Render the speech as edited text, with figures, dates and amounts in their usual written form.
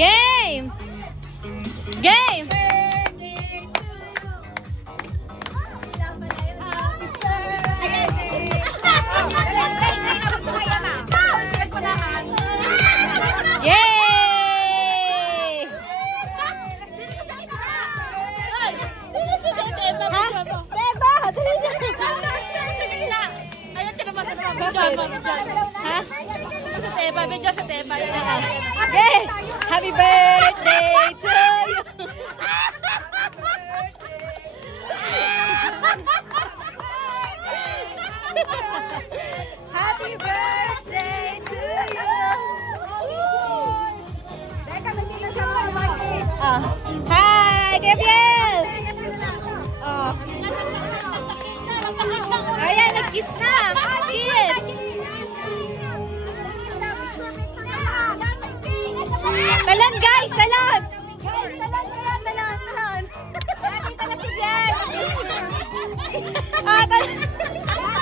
Game! Game! Yay! Ha? Yay! Happy birthday to you! Happy birthday to you! Hi, Gabriel! Oh. Ayan, nag-kiss na! Kiss! Talon guys! Talon! Guys, talon kaya! Talon! Talon! Dito na si Jen! Talon!